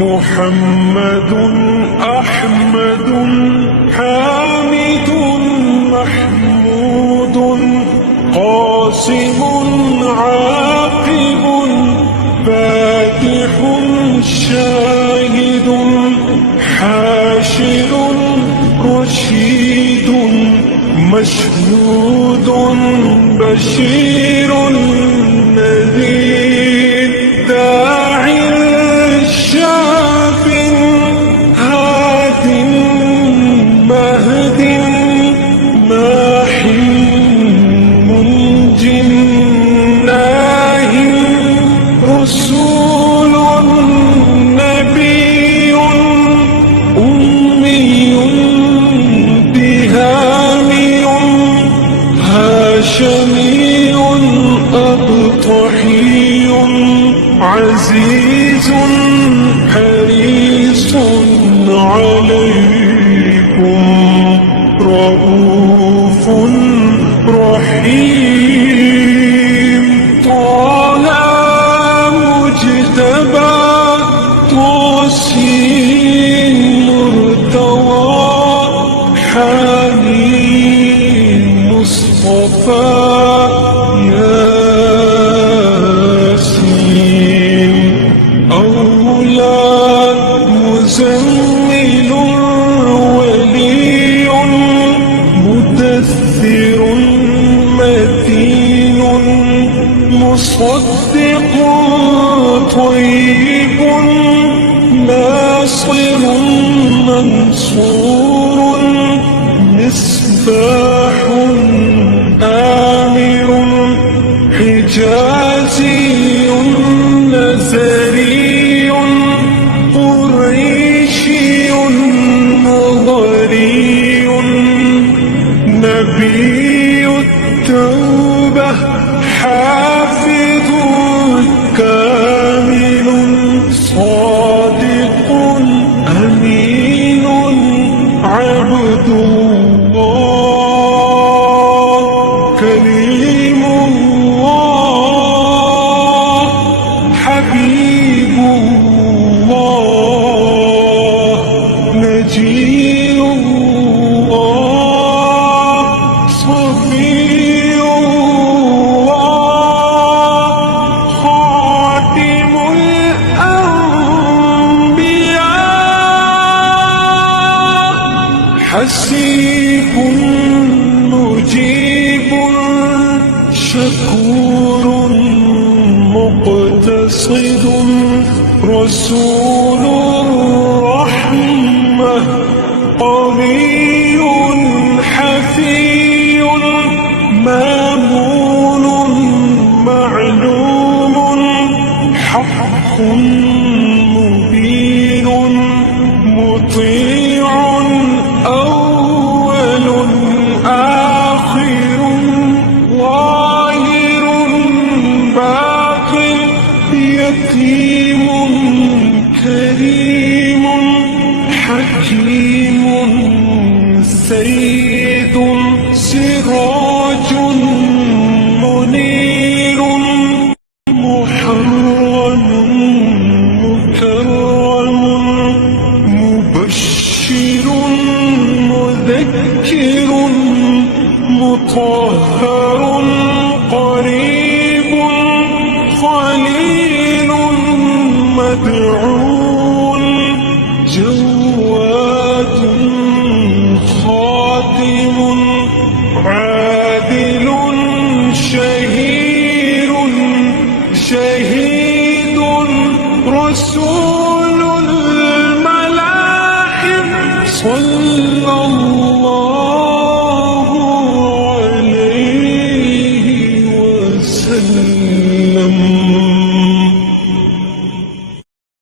محمد أحمد حامد محمود قاسم عاقب فاتح شاهد حاشر رشيد مشهود بشير نذير داع شاف هاد مهد ماح منج ناه رسول نبي أمي تهامي هاشمي أبطحي عزيز حريص عليكم رؤوف رحيم طه مجتبى طاسين مرتوى حميم مصطفى مزمل ولي مدثر متين مصدق طيب ناصر منصور مصباح آمر حجازي نزري نبي التوبة حافظ كامل صادق أمين عبد الله كريم الله حبيب الله نجي الله صفي الله خاتم الأنبياء حسيب مجيب شكور مقتصد رسول الرحمة قوي حفي مامون معلوم حق مبين مطيع أول آخر ظاهر باطن يتيم كريم حكيم سيد سراج منير محرم مكرم مبشر مذكر مطهر قريب خليل مدعو جواد خاتم عادل شهير شهيد رسول